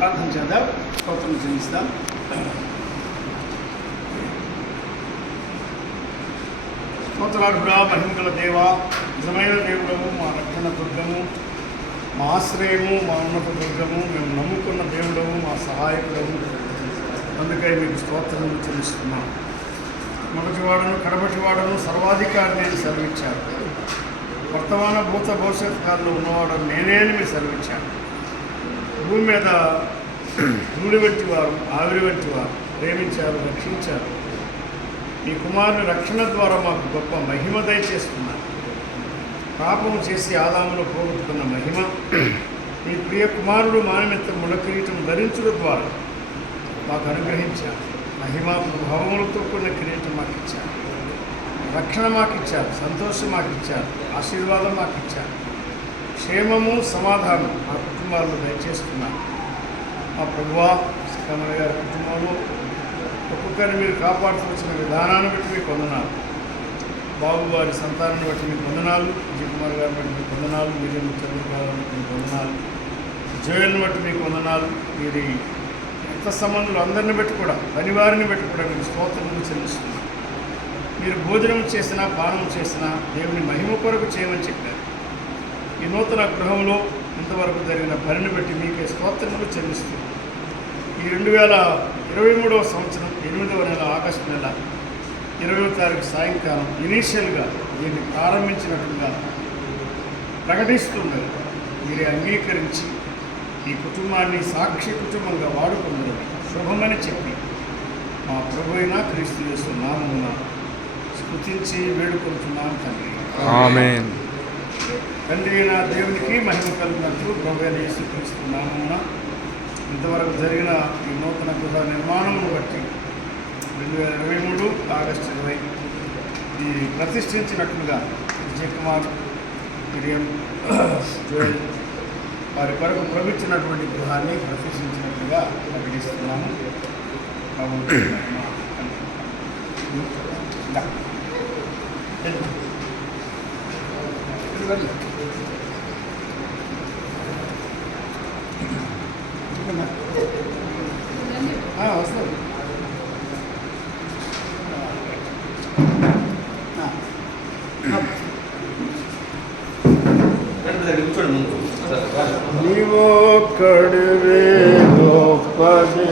ప్రార్థన చేద్దాం, స్తోత్రం చెల్లిస్తాం. స్తోత్రార్హుడా, మహిమగల దేవ, నిజమైన దేవుడము, మా రక్షణ దుర్గము, మా ఆశ్రయము, మా ఉన్నత దుర్గము, మేము నమ్ముకున్న దేవుడము, మా సహాయకుడము. అందుకై మీకు స్తోత్రం చెల్లిస్తున్నాం. మొదటివాడను కడపటివాడను సర్వాధికారిని అని సెలవిచ్చారు. వర్తమాన భూత భవిష్యత్ కాలంలో ఉన్నవాడను నేనే అని మీరు సెలవిచ్చారు. భూమి మీద ధూళి వంటి వారు, ఆవిరి వంటి వారు ప్రేమించారు, రక్షించారు. ఈ కుమారుని రక్షణ ద్వారా మాకు గొప్ప మహిమ దయచేస్తున్నారు. పాపము చేసి ఆదాములో పోగొట్టుకున్న మహిమ ఈ ప్రియ కుమారుడు మానమిత్త మునకిరీటం ధరించడం ద్వారా మాకు అనుగ్రహించారు. మహిమ ప్రభావములతో కూడిన కిరీటం మాకు ఇచ్చారు. రక్షణ మాకు ఇచ్చారు, సంతోషం మాకు ఇచ్చారు, ఆశీర్వాదం మాకు ఇచ్చారు. క్షేమము, సమాధానం మా కుటుంబాల్లో దయచేస్తున్నారు. మా ప్రభువా, కమల గారి కుటుంబంలో ఒక్కొక్కరిని మీరు కాపాడుతూ వచ్చిన విధానాన్ని బట్టి మీకు వందనాలు. బాబు వారి సంతానాన్ని బట్టి మీకు వందనాలు. విజయ్ కుమార్ గారిని బట్టి మీకు వందనాలు. మీడియం చంద్రబాబు బట్టి మీకు వందనాలు. జోయల్ని బట్టి మీకు వందనాలు. వీరి రక్త సంబంధులు అందరిని బట్టి కూడా, పనివారిని బట్టి కూడా మీకు స్తోత్రములు చెల్లిస్తున్నారు. మీరు భోజనం చేసినా, పానం చేసినా దేవుని మహిమ కొరకు చేయమని చెప్పారు. ఈ నూతన గృహంలో ఇంతవరకు జరిగిన పనిని బట్టి మీకే స్తోత్రములు చెల్లిస్తుంది. ఈ 2023వ సంవత్సరం 8వ నెల ఆగస్టు నెల 20వ తారీఖు సాయంకాలం ఇనీషియల్గా దీన్ని ప్రారంభించినట్లుగా ప్రకటిస్తుండగా మీరే అంగీకరించి ఈ కుటుంబాన్ని సాక్షి కుటుంబంగా వాడుకున్నారు. శుభమని చెప్పి మా ప్రభు అయిన క్రీస్తు యేసు నామమున స్తుతించి వేడుకుంటున్నాను తండ్రి. ఆమేన్. తండ్రి అయిన దేవునికి మహిమ కలిగినట్లు ప్రభు అయిన యేసు క్రీస్తు నామమున ఇంతవరకు జరిగిన ఈ నూతన గృహ నిర్మాణమును బట్టి 2023 ఆగస్టు 20 ఈ ప్రతిష్ఠించినట్లుగా విజయ్ కుమార్, మిరియం, జోయల్ వారి కొరకు ప్రవచించినటువంటి గృహాన్ని ప్రతిష్ఠించినట్లుగా ప్రకటిస్తున్నాము. వస్తుంది. నీవో కడివే గొప్పది